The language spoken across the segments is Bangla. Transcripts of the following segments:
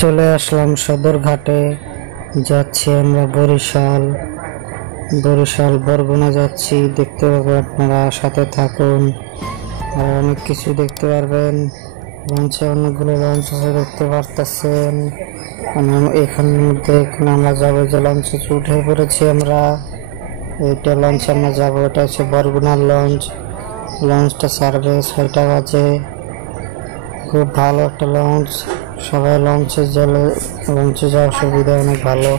চলে আসলাম সদরঘাটে, যাচ্ছি আমরা বরিশাল। বরগুনা যাচ্ছি, দেখতে পাবেন আপনারা, সাথে থাকুন আর অনেক কিছু দেখতে পারবেন। লঞ্চে অনেকগুলো লঞ্চ আছে, দেখতে পারতেছেন। এখানের মধ্যে আমরা যাবো, যে লঞ্চে উঠে পড়েছি আমরা। এইটা লঞ্চে আমরা যাবো, এটা হচ্ছে বরগুনার লঞ্চ। লঞ্চটা ছাড়বে 6টা বাজে। খুব ভালো একটা লঞ্চ, সবাই লঞ্চে যাওয়ার সুবিধা অনেক ভালো।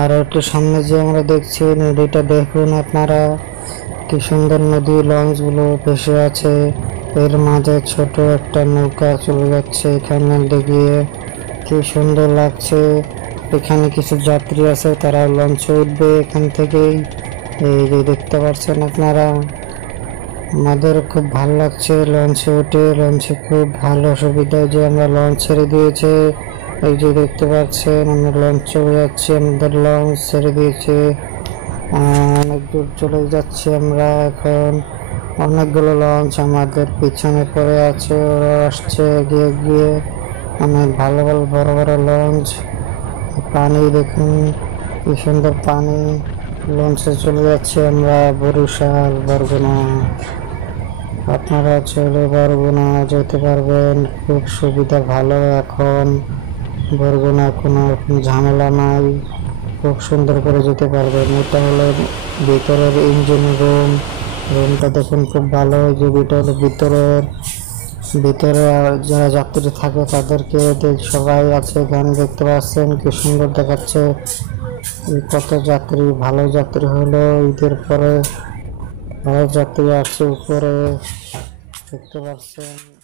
আর একটু সামনে যে আমরা দেখছি নদীটা, দেখুন আপনারা কি সুন্দর নদী, লঞ্চগুলো ভেসে আছে। এর মাঝে ছোট একটা নৌকা চলে যাচ্ছে, এখানে গিয়ে কি সুন্দর লাগছে। এখানে কিছু যাত্রী আছে, তারা লঞ্চে উঠবে এখান থেকেই। এই যে দেখতে পাচ্ছেন আপনারা, আমাদের খুব ভালো লাগছে লঞ্চে উঠে। লঞ্চে খুব ভালো সুবিধা যে আমরা লঞ্চ ছেড়ে দিয়েছে। এই যে দেখতে পাচ্ছেন, আমরা লঞ্চ চলে যাচ্ছি, আমাদের লঞ্চ ছেড়ে দিয়েছে। অনেক দূর চলে যাচ্ছি আমরা এখন। অনেকগুলো লঞ্চ আমাদের পিছনে পড়ে আছে, ওরা আসছে এগিয়ে গিয়ে। অনেক ভালো ভালো বড় বড় লঞ্চ। পানি দেখুন কি সুন্দর পানি। লঞ্চে চলে যাচ্ছি আমরা বরিশাল, বরগুনা। আপনারা চলে বরগুনা যেতে পারবেন, খুব সুবিধা ভালো এখন। বরগুনা কোনো ঝামেলা নাই, খুব সুন্দর করে যেতে পারবেন। এটা হলো ভিতরের ইঞ্জিন রুম। রুমটা দেখুন খুব ভালো। যে ভিতরে যারা যাত্রী থাকে তাদেরকে সবাই আছে এখানে, দেখতে পাচ্ছেন কি সুন্দর দেখাচ্ছে। কত যাত্রী, ভালো যাত্রী হলো ঈদের পরে ভালো যাত্রী আছে উপরে, দেখতে পাচ্ছেন।